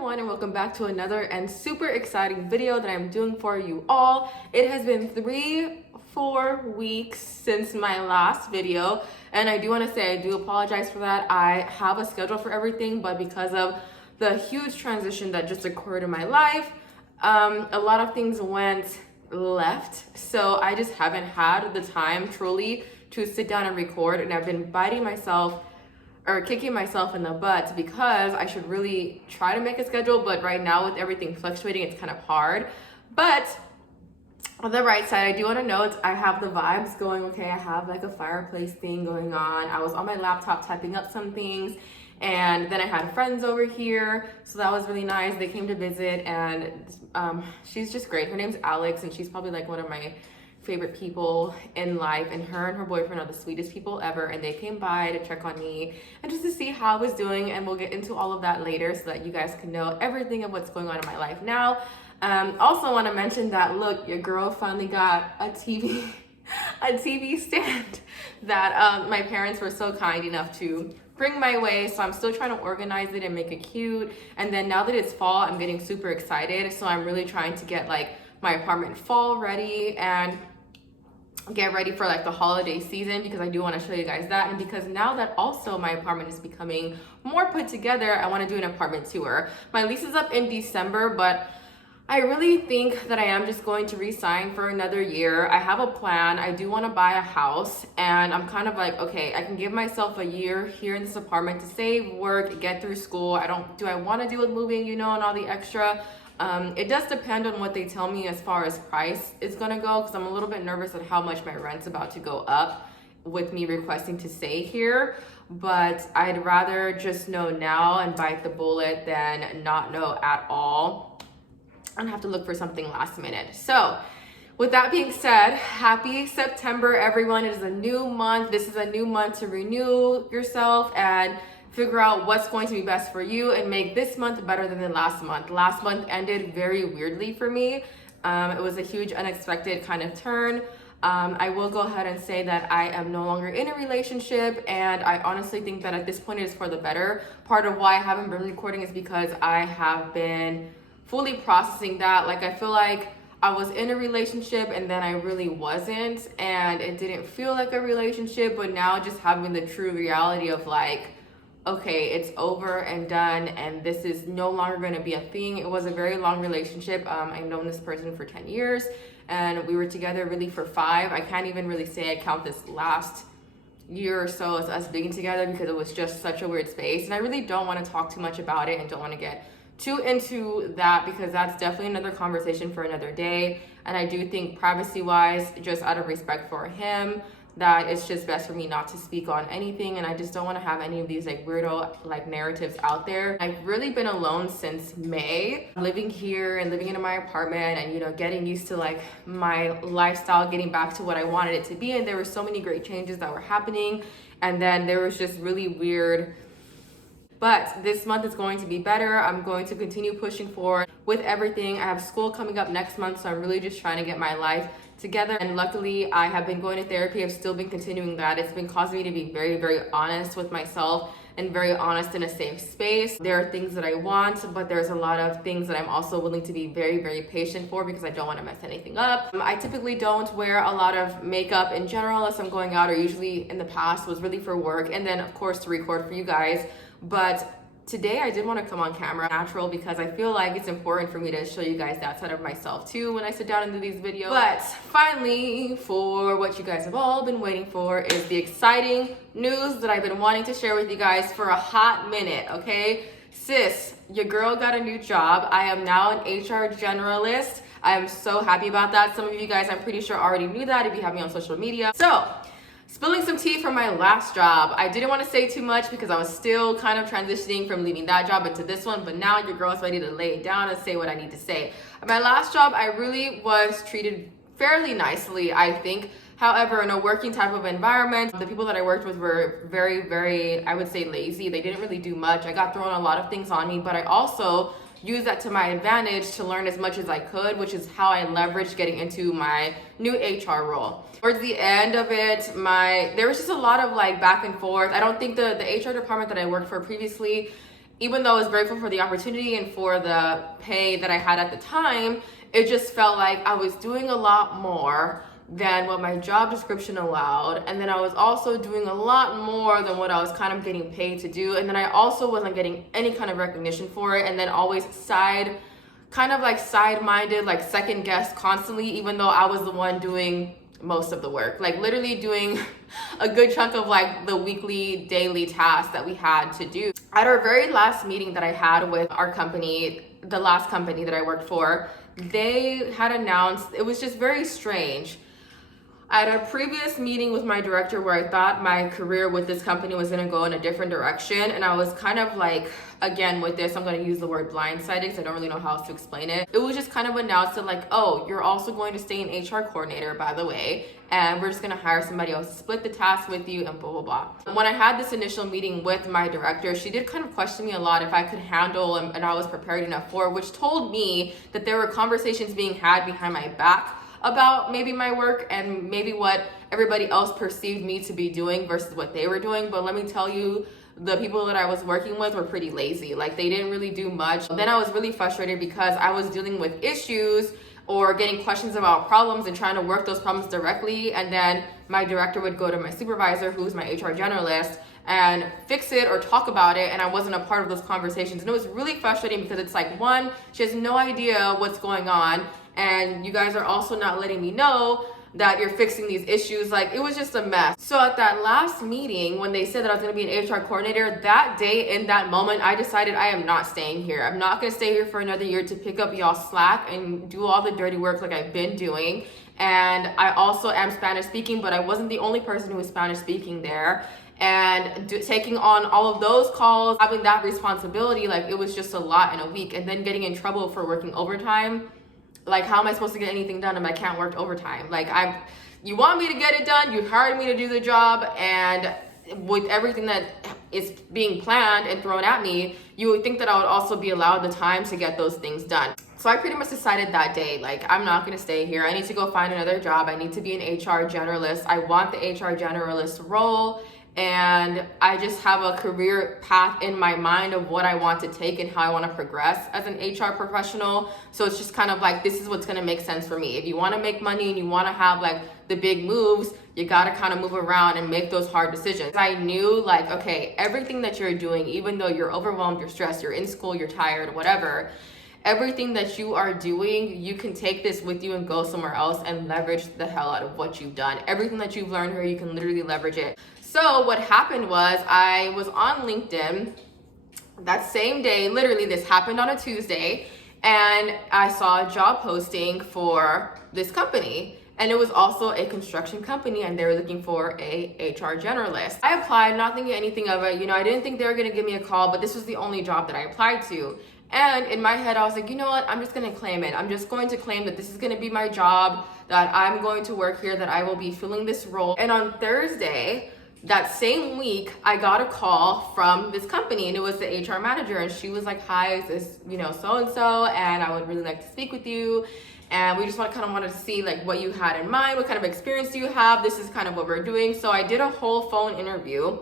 everyone, and welcome back to another and super exciting video that I'm doing for you all. It has been 3-4 weeks since my last video, and I do want to say I do apologize for that. I have a schedule for everything, but because of the huge transition that just occurred in my life, a lot of things went left, so I just haven't had the time truly to sit down and record, and I've been biting myself or kicking myself in the butt because I should really try to make a schedule, but right now with everything fluctuating, it's kind of hard. But on the right side, I do want to note I have the vibes going. Okay, I have like a fireplace thing going on. I was on my laptop typing up some things, and then I had friends over here, so that was really nice. They came to visit, and she's just great. Her name's Alex, and she's probably like one of my favorite people in life, and her boyfriend are the sweetest people ever, and they came by to check on me and just to see how I was doing, and we'll get into all of that later so that you guys can know everything of what's going on in my life now. Also want to mention that look, your girl finally got a TV a TV stand that my parents were so kind enough to bring my way, so I'm still trying to organize it and make it cute. And then now that it's fall, I'm getting super excited, so I'm really trying to get like my apartment fall ready and get ready for like the holiday season, because I do want to show you guys that. And because now that also my apartment is becoming more put together, I want to do an apartment tour. My lease is up in December, but I really think that I am just going to re-sign for another year. I have a plan. I do want to buy a house, and I'm kind of like, okay, I can give myself a year here in this apartment to save, work, get through school. Do I want to deal with moving, and all the extra? It does depend on what they tell me as far as price is gonna go, because I'm a little bit nervous at how much my rent's about to go up with me requesting to stay here. But I'd rather just know now and bite the bullet than not know at all and have to look for something last minute. So with that being said, happy September, everyone. It is a new month. This is a new month to renew yourself and figure out what's going to be best for you and make this month better than the last month. Last month ended very weirdly for me. It was a huge unexpected kind of turn. I will go ahead and say that I am no longer in a relationship, and I honestly think that at this point it is for the better. Part of why I haven't been recording is because I have been fully processing that. Like, I feel like I was in a relationship and then I really wasn't, and it didn't feel like a relationship, but now just having the true reality of like, okay, it's over and done, and this is no longer going to be a thing. It was a very long relationship. I've known this person for 10 years, and we were together really for 5. I can't even really say I count this last year or so as us being together, because it was just such a weird space, and I really don't want to talk too much about it and don't want to get too into that, because that's definitely another conversation for another day. And I do think privacy wise, just out of respect for him, that it's just best for me not to speak on anything, and I just don't want to have any of these like weirdo like narratives out there. I've really been alone since May, living here and living in my apartment, and getting used to like my lifestyle, getting back to what I wanted it to be. And there were so many great changes that were happening, and then there was just really weird. But this month is going to be better. I'm going to continue pushing forward with everything. I have school coming up next month, so I'm really just trying to get my life together. And luckily, I have been going to therapy. I've still been continuing that. It's been causing me to be very, very honest with myself and very honest in a safe space. There are things that I want, but there's a lot of things that I'm also willing to be very, very patient for, because I don't want to mess anything up. I typically don't wear a lot of makeup in general unless I'm going out, or usually in the past was really for work, and then of course to record for you guys. But today I did want to come on camera natural, because I feel like it's important for me to show you guys that side of myself too when I sit down and do these videos. But finally, for what you guys have all been waiting for, is the exciting news that I've been wanting to share with you guys for a hot minute, okay? Sis, your girl got a new job. I am now an HR generalist. I am so happy about that. Some of you guys, I'm pretty sure, already knew that if you have me on social media. So, spilling some tea from my last job. I didn't want to say too much because I was still kind of transitioning from leaving that job into this one, but now your girl's ready to lay it down and say what I need to say. At my last job, I really was treated fairly nicely, I think. However, in a working type of environment, the people that I worked with were very, very, I would say, lazy. They didn't really do much. I got thrown a lot of things on me, but I also use that to my advantage to learn as much as I could, which is how I leveraged getting into my new HR role. Towards the end of it, there was just a lot of like back and forth. I don't think the HR department that I worked for previously even though I was grateful for the opportunity and for the pay that I had at the time, it just felt like I was doing a lot more than what my job description allowed. And then I was also doing a lot more than what I was kind of getting paid to do. And then I also wasn't getting any kind of recognition for it. And then always side-minded, like second guessed constantly, even though I was the one doing most of the work, like literally doing a good chunk of like the weekly, daily tasks that we had to do. At our very last meeting that I had with our company, the last company that I worked for, they had announced, it was just very strange. I had a previous meeting with my director where I thought my career with this company was gonna go in a different direction. And I was kind of like, again, with this, I'm gonna use the word blindsided because I don't really know how else to explain it. It was just kind of announced that like, oh, you're also going to stay an HR coordinator, by the way, and we're just gonna hire somebody else to split the task with you and blah, blah, blah. When I had this initial meeting with my director, she did kind of question me a lot if I could handle and I was prepared enough for, which told me that there were conversations being had behind my back about maybe my work and maybe what everybody else perceived me to be doing versus what they were doing. But let me tell you, the people that I was working with were pretty lazy. Like they didn't really do much. Then I was really frustrated because I was dealing with issues or getting questions about problems and trying to work those problems directly. And then my director would go to my supervisor, who's my HR generalist, and fix it or talk about it. And I wasn't a part of those conversations. And it was really frustrating because it's like, one, she has no idea what's going on. And you guys are also not letting me know that you're fixing these issues. Like it was just a mess. So at that last meeting, when they said that I was gonna be an HR coordinator, that day, in that moment, I decided I am not staying here. I'm not gonna stay here for another year to pick up y'all slack and do all the dirty work like I've been doing. And I also am Spanish speaking, but I wasn't the only person who was Spanish speaking there. And taking on all of those calls, having that responsibility, like it was just a lot in a week. And then getting in trouble for working overtime. Like, how am I supposed to get anything done if I can't work overtime? Like, you want me to get it done, you hired me to do the job, and with everything that is being planned and thrown at me, you would think that I would also be allowed the time to get those things done. So I pretty much decided that day, like, I'm not gonna stay here. I need to go find another job. I need to be an HR generalist. I want the HR generalist role. And I just have a career path in my mind of what I want to take and how I want to progress as an HR professional. So it's just kind of like, this is what's going to make sense for me. If you want to make money and you want to have like the big moves, you got to kind of move around and make those hard decisions. I knew like, okay, everything that you're doing, even though you're overwhelmed, you're stressed, you're in school, you're tired, whatever, everything that you are doing, you can take this with you and go somewhere else and leverage the hell out of what you've done. Everything that you've learned here, you can literally leverage it. So what happened was I was on LinkedIn that same day, literally this happened on a Tuesday, and I saw a job posting for this company. And it was also a construction company and they were looking for a HR generalist. I applied, not thinking anything of it. You know, I didn't think they were gonna give me a call, but this was the only job that I applied to. And in my head, I was like, you know what? I'm just gonna claim it. I'm just going to claim that this is gonna be my job, that I'm going to work here, that I will be filling this role. And on Thursday, that same week, I got a call from this company and it was the HR manager, and she was like, hi, is this, you know, so-and-so, and I would really like to speak with you. And we just wanted to see like what you had in mind, what kind of experience do you have? This is kind of what we're doing. So I did a whole phone interview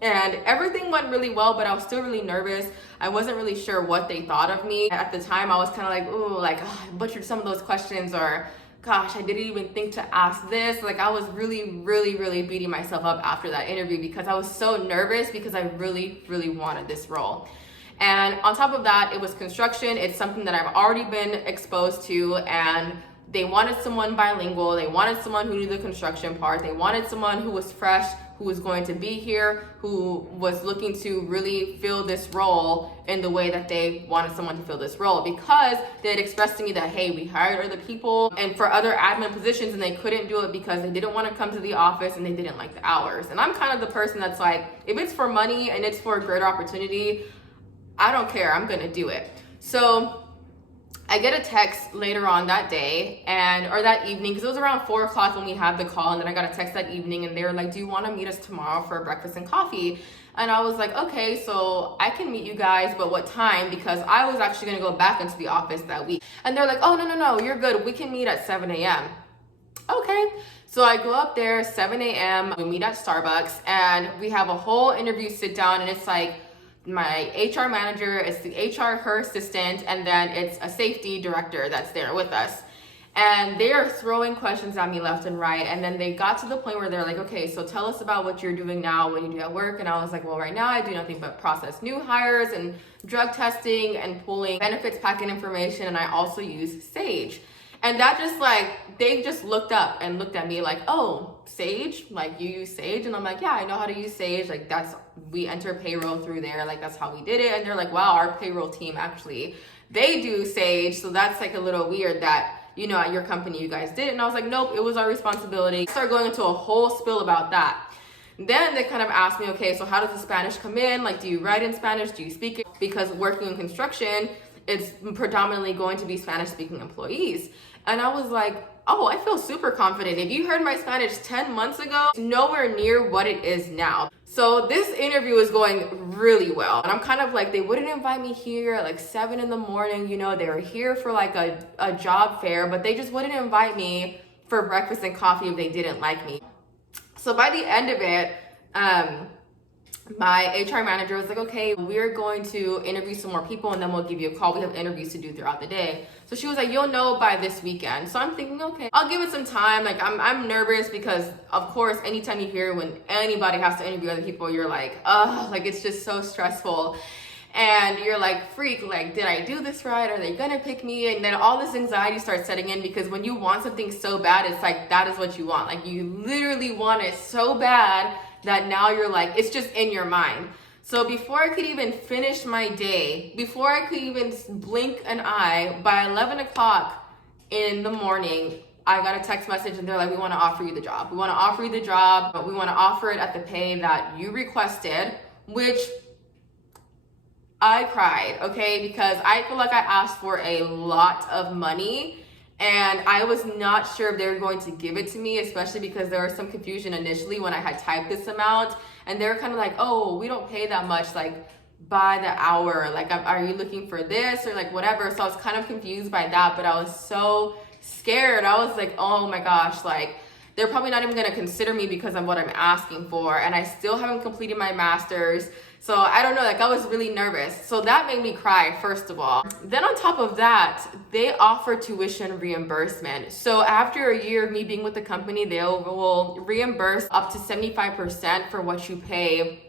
and everything went really well, but I was still really nervous. I wasn't really sure what they thought of me. At the time, I was kind of like, ooh, like, oh, I butchered some of those questions, or gosh, I didn't even think to ask this. Like I was really beating myself up after that interview because I was so nervous because I really wanted this role. And on top of that, it was construction. It's something that I've already been exposed to, and they wanted someone bilingual. They wanted someone who knew the construction part. They wanted someone who was fresh, who was going to be here, who was looking to really fill this role in the way that they wanted someone to fill this role, because they had expressed to me that, hey, we hired other people and for other admin positions and they couldn't do it because they didn't want to come to the office and they didn't like the hours. And I'm kind of the person that's like, if it's for money and it's for a greater opportunity, I don't care, I'm gonna do it. So I get a text later on that day or that evening, because it was around 4 o'clock when we had the call, and then I got a text that evening and they were like, do you want to meet us tomorrow for breakfast and coffee? And I was like, okay, so I can meet you guys, but what time? Because I was actually gonna go back into the office that week. And they're like, oh, no, you're good. We can meet at 7 a.m. Okay. So I go up there, 7 a.m. We meet at Starbucks and we have a whole interview sit down, and it's like my HR manager, it's the HR, her assistant, and then it's a safety director that's there with us. And they are throwing questions at me left and right. And then they got to the point where they're like, okay, so tell us about what you're doing now, what you do at work. And I was like, well, right now I do nothing but process new hires and drug testing and pulling benefits packet information. And I also use Sage. And that just like, they just looked up and looked at me like, oh, Sage? Like you use Sage? And I'm like, yeah, I know how to use Sage. Like we enter payroll through there. Like that's how we did it. And they're like, wow, our payroll team actually, they do Sage. So that's like a little weird that, you know, at your company you guys did it. And I was like, nope, it was our responsibility. Start going into a whole spill about that. Then they kind of asked me, okay, so how does the Spanish come in? Like, do you write in Spanish? Do you speak it? Because working in construction, it's predominantly going to be Spanish speaking employees. And I was like, oh, I feel super confident. If you heard my Spanish 10 months ago, it's nowhere near what it is now. So this interview is going really well. And I'm kind of like, they wouldn't invite me here at like 7 in the morning. You know, they were here for like a job fair, but they just wouldn't invite me for breakfast and coffee if they didn't like me. So by the end of it, my HR manager was like, okay, we're going to interview some more people and then we'll give you a call. We have interviews to do throughout the day. So she was like, you'll know by this weekend. So I'm thinking, okay, I'll give it some time. Like I'm nervous because of course, anytime you hear when anybody has to interview other people, you're like, oh, like it's just so stressful. And you're like, freak, like, did I do this right? Are they gonna pick me? And then all this anxiety starts setting in because when you want something so bad, it's like, that is what you want. Like you literally want it so bad that now you're like, it's just in your mind. So before I could even finish my day, before I could even blink an eye, by 11 o'clock in the morning, I got a text message and they're like, we wanna offer you the job. We wanna offer you the job, but we wanna offer it at the pay that you requested, which I cried, okay? Because I feel like I asked for a lot of money and I was not sure if they were going to give it to me, especially because there was some confusion initially when I had typed this amount and they were kind of like, oh, we don't pay that much, like by the hour, like are you looking for this or like whatever. So I was kind of confused by that, but I was so scared. I was like, oh my gosh, like they're probably not even gonna consider me because of what I'm asking for, and I still haven't completed my master's. So I don't know, like I was really nervous. So that made me cry, first of all. Then on top of that, they offer tuition reimbursement. So after a year of me being with the company, they will reimburse up to 75% for what you pay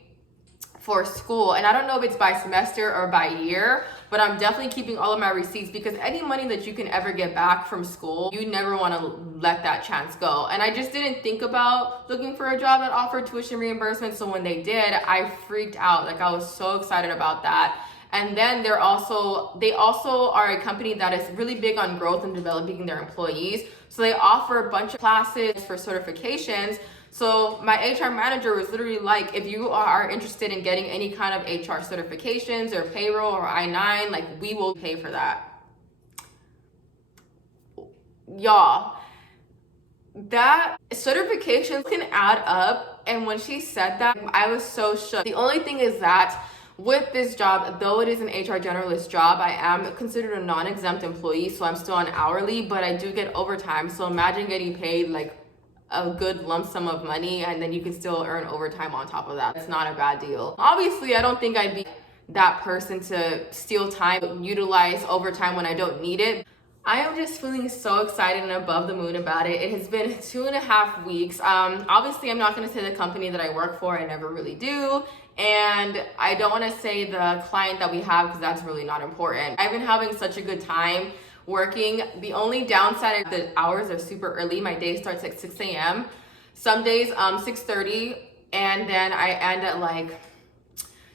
for school. And I don't know if it's by semester or by year, but I'm definitely keeping all of my receipts because any money that you can ever get back from school, you never want to let that chance go. And I just didn't think about looking for a job that offered tuition reimbursement. So when they did, I freaked out. Like I was so excited about that. And then they also are a company that is really big on growth and developing their employees. So they offer a bunch of classes for certifications. So my HR manager was literally like, if you are interested in getting any kind of HR certifications or payroll or I-9, like we will pay for that. Y'all, that certification can add up. And when she said that, I was so shook. The only thing is that with this job, though it is an HR generalist job, I am considered a non-exempt employee, so I'm still on hourly, but I do get overtime. So imagine getting paid like a good lump sum of money and then you can still earn overtime on top of that. It's not a bad deal. Obviously, I don't think I'd be that person to steal time, utilize overtime when I don't need it. I am just feeling so excited and above the moon about it. It has been 2.5 weeks. Obviously, I'm not going to say the company that I work for. I never really do. And I don't want to say the client that we have because that's really not important. I've been having such a good time working. The only downside is the hours are super early. My day starts at 6 a.m. Some days 6:30 and then I end at like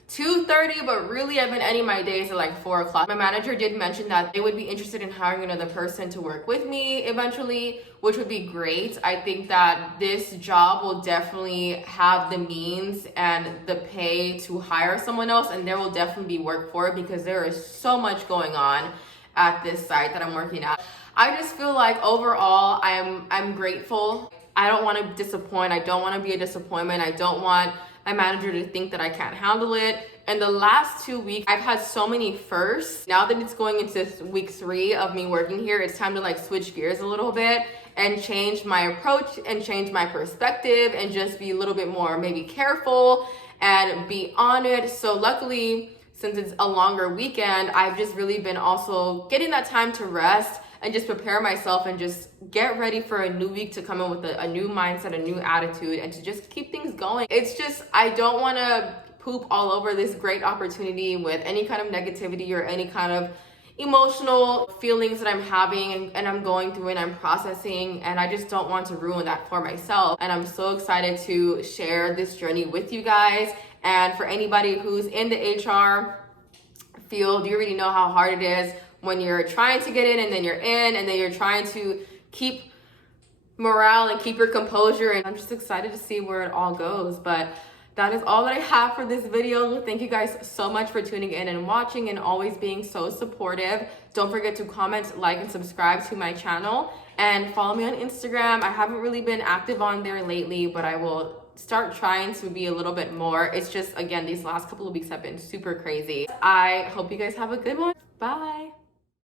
2:30, but really I've been ending my days at like 4 o'clock. My manager did mention that they would be interested in hiring another person to work with me eventually, which would be great. I think that this job will definitely have the means and the pay to hire someone else, and there will definitely be work for it because there is so much going on at this site that I'm working at. I just feel like overall I'm grateful. I don't want to disappoint. I don't want to be a disappointment. I don't want my manager to think that I can't handle it. And the last 2 weeks, I've had so many firsts. Now that it's going into week 3 of me working here, it's time to like switch gears a little bit and change my approach and change my perspective and just be a little bit more maybe careful and be on it. So luckily, since it's a longer weekend, I've just really been also getting that time to rest and just prepare myself and just get ready for a new week to come in with a new mindset, a new attitude, and to just keep things going. It's just, I don't want to poop all over this great opportunity with any kind of negativity or any kind of emotional feelings that I'm having and I'm going through and I'm processing, and I just don't want to ruin that for myself. And I'm so excited to share this journey with you guys. And for anybody who's in the HR field, you already know how hard it is when you're trying to get in and then you're in and then you're trying to keep morale and keep your composure. And I'm just excited to see where it all goes. But that is all that I have for this video. Thank you guys so much for tuning in and watching and always being so supportive. Don't forget to comment, like, and subscribe to my channel, and follow me on Instagram. I haven't really been active on there lately, but I will start trying to be a little bit more. It's just, again, these last couple of weeks have been super crazy. I hope you guys have a good one. Bye.